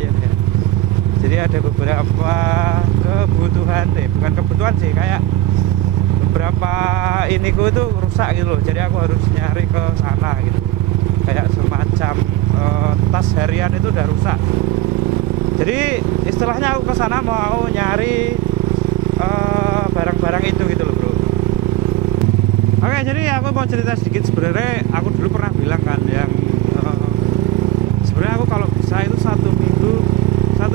ya. Jadi ada beberapa kebutuhan, bukan kebutuhan sih, kayak beberapa iniku itu rusak gitu loh. Jadi aku harus nyari ke sana gitu. Kayak semacam tas harian itu udah rusak. Jadi istilahnya aku ke sana mau nyari barang-barang itu gitu loh, bro. Oke, jadi aku mau cerita sedikit. Sebenarnya aku dulu pernah bilang kan yang sebenarnya aku kalau bisa itu satu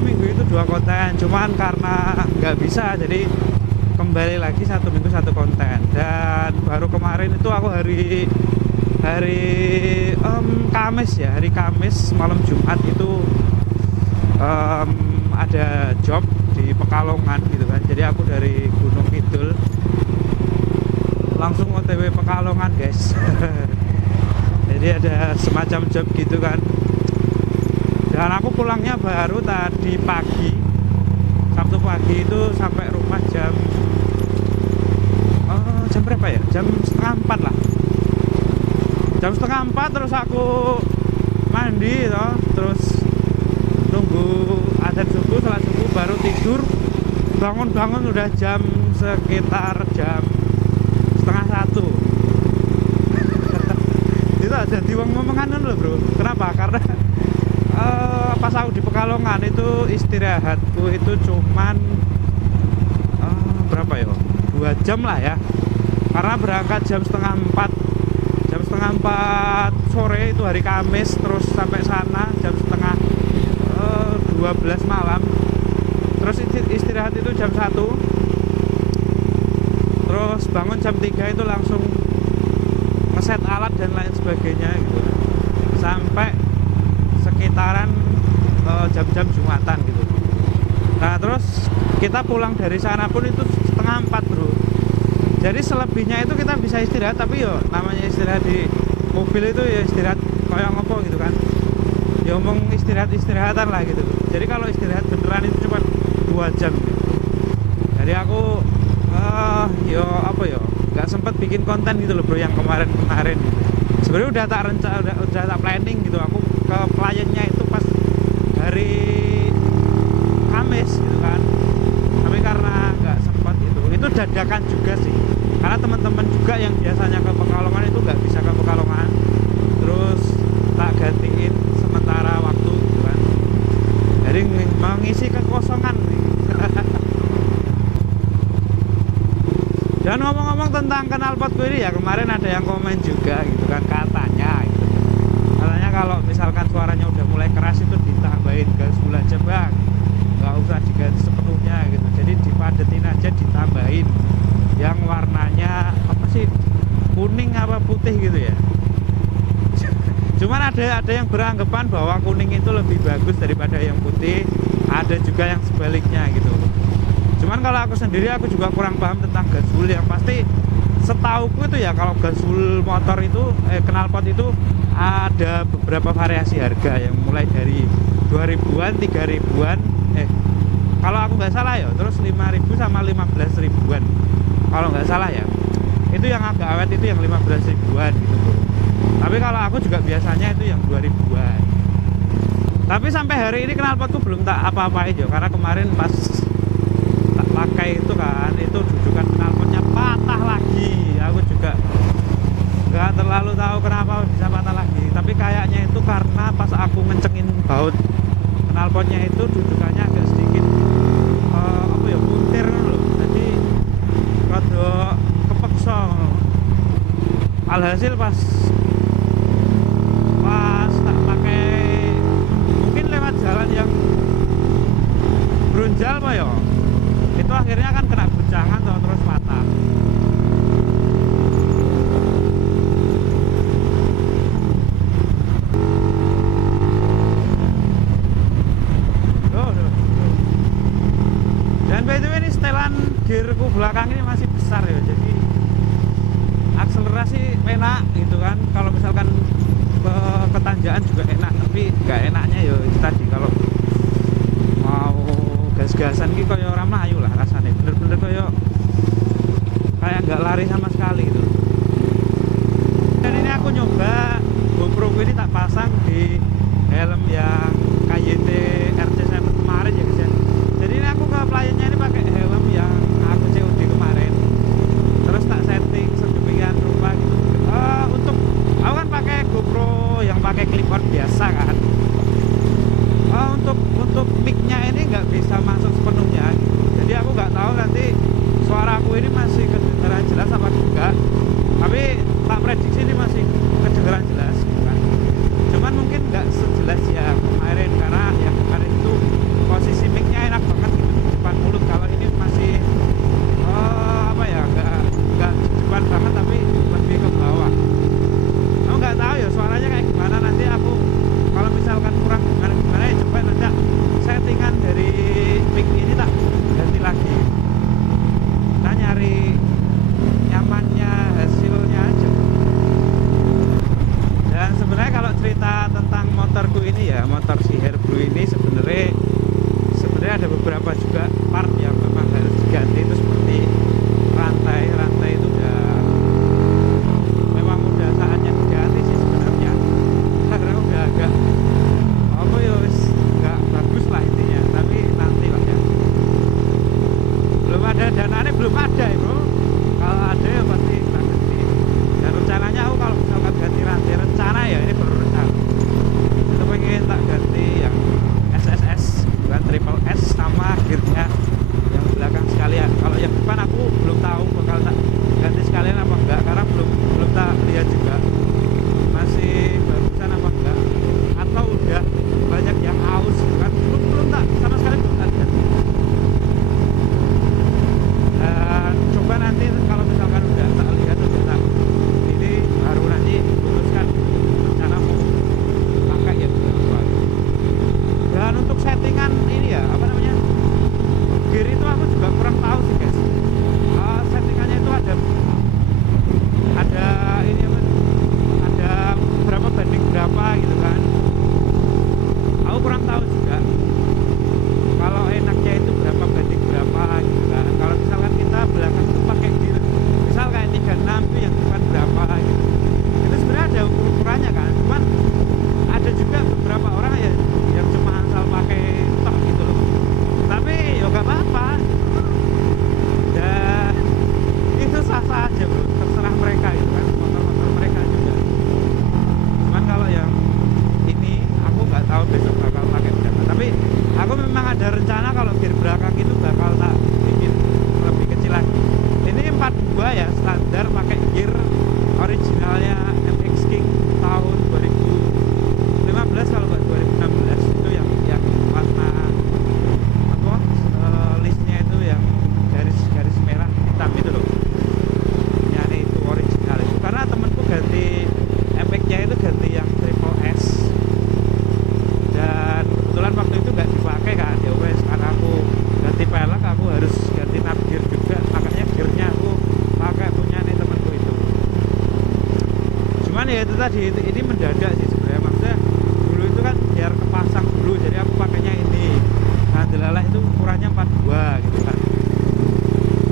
minggu itu 2 konten, cuman karena nggak bisa jadi kembali lagi 1 minggu 1 konten. Dan baru kemarin itu aku hari Kamis ya, hari Kamis malam Jumat itu ada job di Pekalongan gitu kan. Jadi aku dari Gunung Kidul langsung OTW Pekalongan, guys. Jadi ada semacam job gitu kan. Dan aku pulangnya baru tadi pagi, Sabtu pagi itu sampai rumah jam berapa ya? Jam setengah 4 lah. Jam setengah 4 terus aku mandi toh, terus nunggu azan subuh, salat subuh baru tidur. Bangun-bangun udah sekitar jam setengah 1. Itu ada di ngomongan loh, bro. Kenapa? Karena pas aku di Pekalongan itu istirahatku itu cuman berapa ya? 2 jam lah ya. Karena berangkat jam setengah 4 sore itu hari Kamis, terus sampai sana jam setengah 12 malam. Terus istirahat itu jam 1. Terus bangun jam 3 itu langsung ngeset alat dan lain sebagainya gitu. Sampai sekitaran jam-jam Jumatan gitu. Nah, terus kita pulang dari sana pun itu setengah 4, bro. Jadi selebihnya itu kita bisa istirahat, tapi yo namanya istirahat di mobil itu ya istirahat kayak ngopo gitu kan. Ya omong istirahat-istirahatan lah gitu. Jadi kalau istirahat beneran itu cuma 2 jam. Jadi aku yo apa yo nggak sempet bikin konten gitu loh, bro, yang kemarin gitu. Sebenarnya udah tak rencana, udah tak planning gitu. Aku ke kliennya itu pas hari Kamis gitu kan. Tapi karena nggak sempet itu dadakan juga sih. Karena teman-teman juga yang biasanya ke Pekalongan itu nggak bisa ke Pekalongan. Terus tak gantiin sementara waktu gitu kan. Jadi mengisi kekosongan nih. Dan ngomong-ngomong tentang knalpotku ini ya, kemarin ada yang komen juga gitu kan, katanya kalau misalkan suaranya udah mulai keras itu ditambahin gas aja, bang, nggak usah diganti sepenuhnya gitu. Jadi dipadetin aja, ditambahin yang warnanya apa sih, kuning apa putih gitu ya. Cuman ada yang beranggapan bahwa kuning itu lebih bagus daripada yang putih, ada juga yang sebaliknya gitu. Cuman kalau aku sendiri, aku juga kurang paham tentang gasul. Yang pasti setauku itu ya, kalau gasul motor itu knalpot itu ada beberapa variasi harga yang mulai dari 2000-an, 3000-an, kalau aku nggak salah ya, terus 5.000 sama 15.000-an kalau nggak salah ya. Itu yang agak awet itu yang 15.000-an gitu, bro. Tapi kalau aku juga biasanya itu yang 2000-an. Tapi sampai hari ini knalpotku belum tak apa-apain ya, karena kemarin pas tak pakai itu kan, itu dudukan knalpotnya patah lagi. Aku juga nggak terlalu tahu kenapa bisa patah lagi, tapi kayaknya itu karena pas aku ngencengin baut knalpotnya itu dudukannya agak sedikit apa ya, puntir loh. Jadi rada kepeksa. Alhasil pas tak pakai, mungkin lewat jalan yang brunjal apa ya, itu akhirnya kan kena guncangan terus patah. Dan by the way, ini setelan gearku belakang ini masih besar ya, jadi akselerasi enak gitu kan. Kalau misalkan ke ketanjakan juga enak, tapi nggak enaknya ya itu tadi, kalau mau gas-gasan gitu kayak orang Melayu lah rasanya, bener-bener kayak nggak lari sama sekali gitu. Dan ini aku nyoba GoPro ini tak pasang di helm yang KYT RC tadi ini mendadak sih sebenarnya, maksudnya dulu itu kan biar kepasang dulu, jadi aku pakainya ini. Nah delala itu ukurannya 42 gitu kan.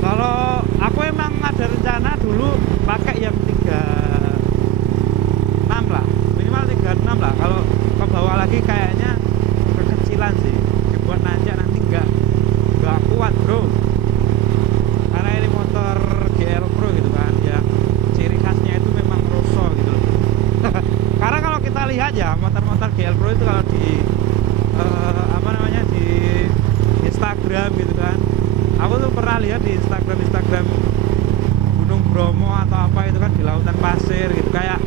Kalau aku emang ada rencana dulu pakai yang 36 lah, minimal 36 lah. Kalau ke bawah lagi kayaknya kekecilan sih, dibuat nanjak nanti nggak kuat bro, karena ini motor GL Pro gitu kan ya, ciri khasnya itu memang rosso gitu loh. Karena kalau kita lihat ya motor-motor GL Pro itu kalau di apa namanya di Instagram gitu kan, aku tuh pernah lihat di Instagram Gunung Bromo atau apa itu kan, di lautan pasir gitu, kayak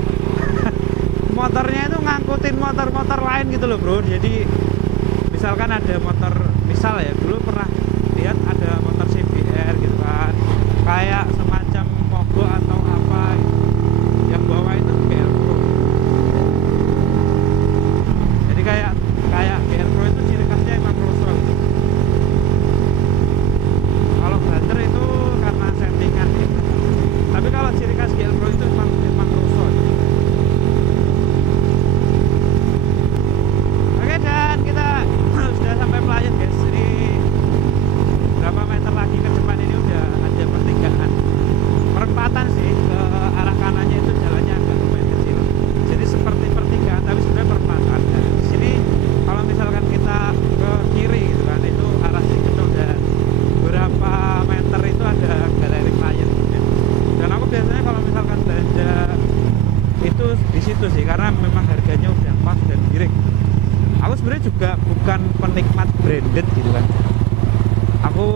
motornya itu ngangkutin motor-motor lain gitu loh bro. Jadi misalkan ada motor, misal ya dulu pernah lihat ada motor CBR gitu kan, kayak semacam mogok atau apa gitu, yang bawah itu GL Pro. Jadi kayak GL Pro itu ciri khasnya emang rosso gitu. Kalau banter itu karena settingan gitu, tapi kalau ciri khas GL Pro itu emang rosso gitu. Oke, dan kita sudah sampai Pelayan guys. Ini berapa meter lagi ke depan ini udah ada pertigaan, perempatan sih, ke arah kanannya itu jalannya agak lumayan kecil, jadi seperti pertigaan tapi sebenarnya perempatan. Nah, di sini kalau misalkan kita ke kiri gitu kan, itu arah Cikecok, dan berapa meter itu ada galeri Pelayan gitu ya. Dan aku biasanya kalau misalkan belanja itu di situ sih, karena memang harganya udah pas dan miring. Aku sebenarnya juga bukan penikmat branded gitu kan. Aku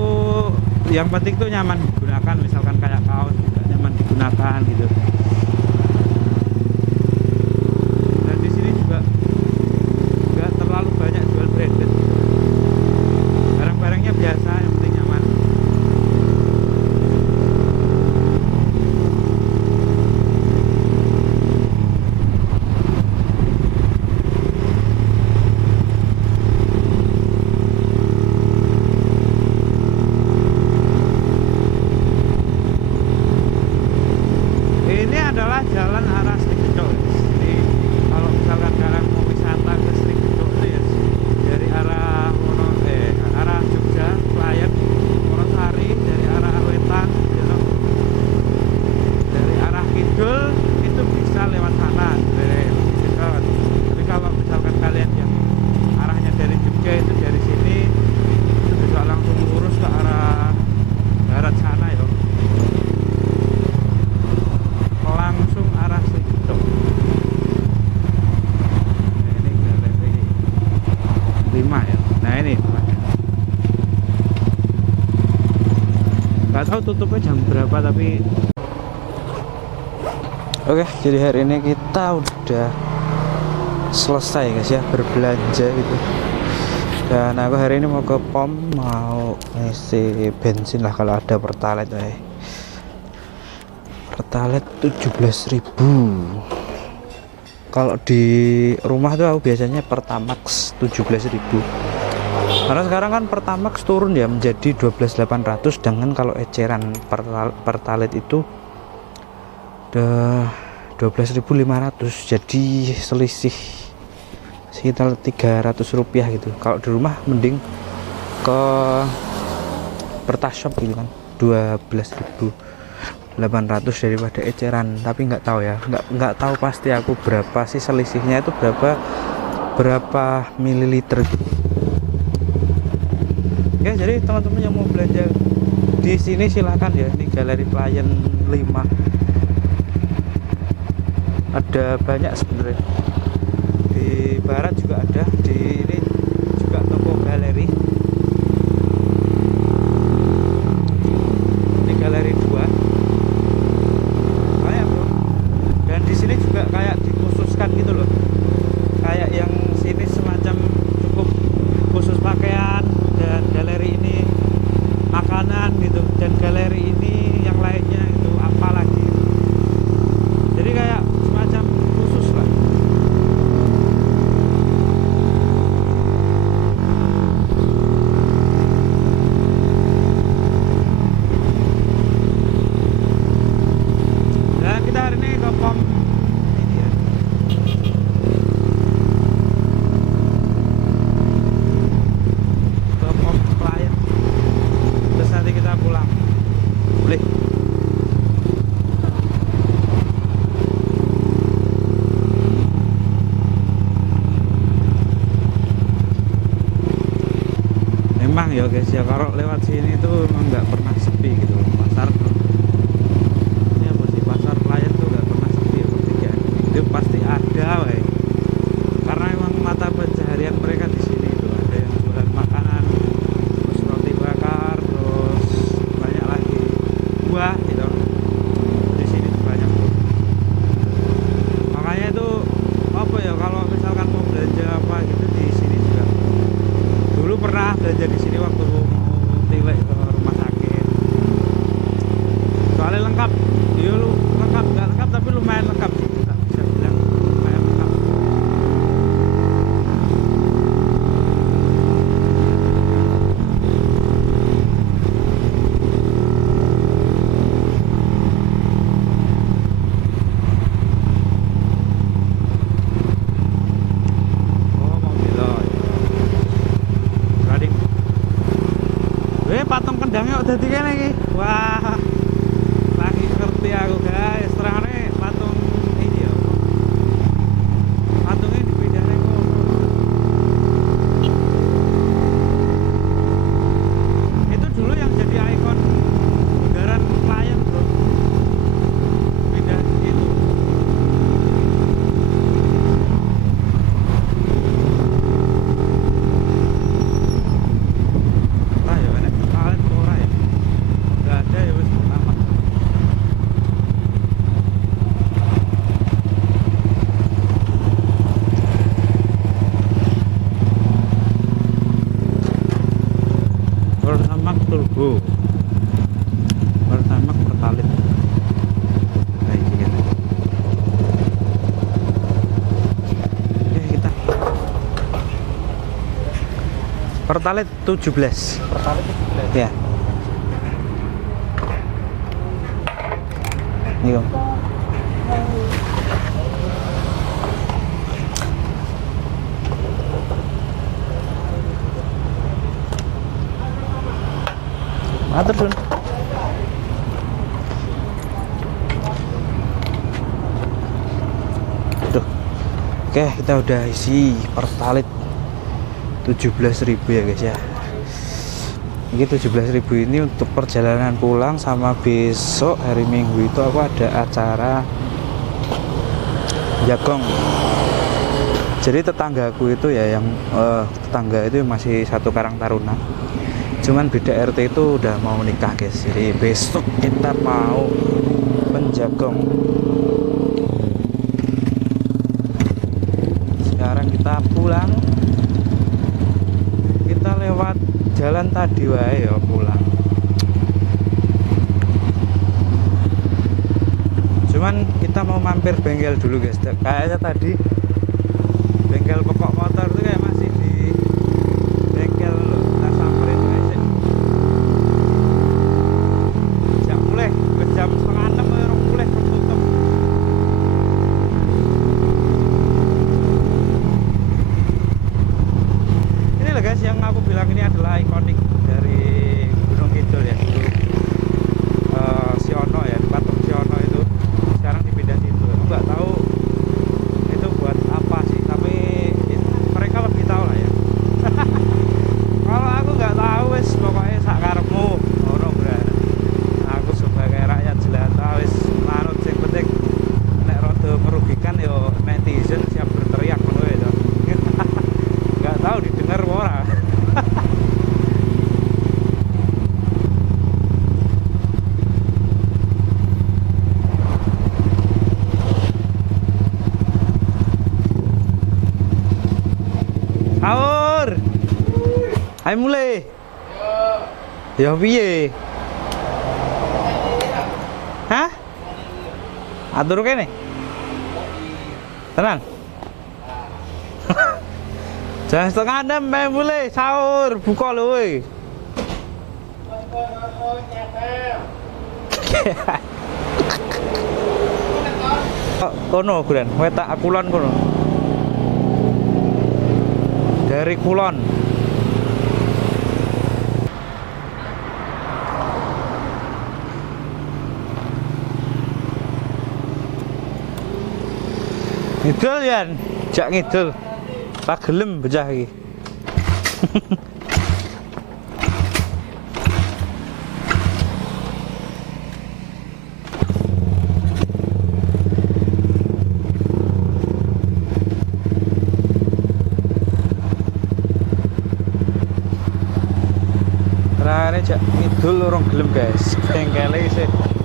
yang penting tuh nyaman digunakan, misalkan kayak kaos juga nyaman digunakan gitu. Dan di sini juga nggak terlalu banyak jual branded. Barang-barangnya biasa, yang penting nyaman. Adalah jalan arah Cikecok. Jadi kalau misalkan kalian mau wisata ke Cikecok itu ya dari arah arah Jogja, Pelayan, Wonosari, dari arah Wetan, gitu. Dari arah Kidul itu bisa lewat sana dari Cikecok. Tapi kalau misalkan kalian yang arahnya dari Jogja itu dari sini itu bisa langsung lurus ke arah barat sana ya. Langsung arah Cikecok. Nah, ini galeri 5 ya. Nah ini nggak tahu tutupnya jam berapa, tapi oke, jadi hari ini kita udah selesai guys ya berbelanja gitu. Dan aku hari ini mau ke pom, mau ngisi bensin lah kalau ada Pertalite. Pertalite 17.000. Kalau di rumah tuh aku biasanya Pertamax 17.000. Karena sekarang kan Pertamax turun ya menjadi 12.800, dengan kalau eceran Pertalite itu udah 12.500. Jadi selisih sekitar 300 rupiah gitu. Kalau di rumah mending ke Pertashop gitu kan, 12.800 daripada eceran. Tapi nggak tahu ya, nggak tahu pasti aku berapa sih selisihnya itu, berapa mililiter gitu. Oke, jadi teman-teman yang mau belanja di sini silahkan ya. Ini galeri Pelayan 5, ada banyak sebenarnya. Di barat juga ada, di ini juga toko galeri. Ini galeri 2. Di sini juga kayak dikhususkan gitu loh, kayak yang sini semacam cukup khusus pakaian, dan galeri ini makanan gitu, dan galeri ini yang lainnya itu apa lagi gitu. Jadi kayak semacam khusus lah. memang ya guys ya, kalau lewat sini tuh emang nggak pernah sepi gitu loh pasar. Ini apa sih, pasar Klayen tuh nggak pernah sepi ya, pekerjaan itu pasti ada weh. Karena emang mata pencaharian mereka di sini itu ada yang jualan makanan, terus roti bakar, terus banyak lagi buah gitu. Di sini tuh banyak tuh. Makanya itu apa ya, kalau misalkan mau belanja apa gitu di sini juga. Dulu pernah belanja di sini waktu mau tilek ke rumah sakit. Soalnya lengkap, iya lu lengkap, nggak lengkap tapi lumayan lengkap sih, nggak bisa bilang lumayan lengkap. Oh mau belok, Rading. Patung kendangnya udah tiga nih. Wah, lagi ngerti aku guys. Terangnya patung ini ya. Patungnya dipindahin kok. Itu dulu yang jadi ikon bundaran Klayen bro. Pindah itu. Ah ya enak kalian ora ya. Enggak ada ya wis pertama. Pertamax turbo. Pertamax pertalit. Nah, ini kan. Oke, kita Pertalit 17. Pertalit 17. Ya. Iya. Matur Sun. Tuh. Oke, kita udah isi Pertalit 17.000 ya guys ya. Ini 17.000 ini untuk perjalanan pulang, sama besok hari Minggu itu aku ada acara Jagong. Jadi tetanggaku itu ya yang tetangga itu masih satu Karang Taruna. Cuman beda RT itu udah mau nikah guys. Jadi besok kita mau penjagong. Sekarang kita pulang. Kita lewat jalan tadi wae ya pulang. Cuman kita mau mampir bengkel dulu guys. Kayaknya tadi bengkel pokok motor itu kayak masih di bengkel loh. Kita samperin guys. Jam mulai jam 5:30 orang mulai tutup. Ini loh guys yang aku bilang ini adalah ikonik dari Gunung Kidul ya. Dulu Siono ya, patung Siono itu sekarang dipindah situ. Aku nggak tahu itu buat apa sih, tapi mereka lebih tahu lah ya. Kalau aku nggak tahu wis pokoknya sak karepmu ngono bro. Aku sebagai rakyat jelata wis manut, sing penting nek rada merugikan yo netizen siap berteriak ngono ya. Nggak tahu didengar apa ora. Sahur. Ayo mulai. Ya piye? Hah? Atur kene. Tenan. Jangan setengah 6 ayo mulai sahur, buka lho woi. Kono Guran, wetak kulon kono. Dari kulon. Ngidul Yan, jak ngidul. Tak gelem becah iki. Darahane jak ngidul urung gelem guys. Bengkele sih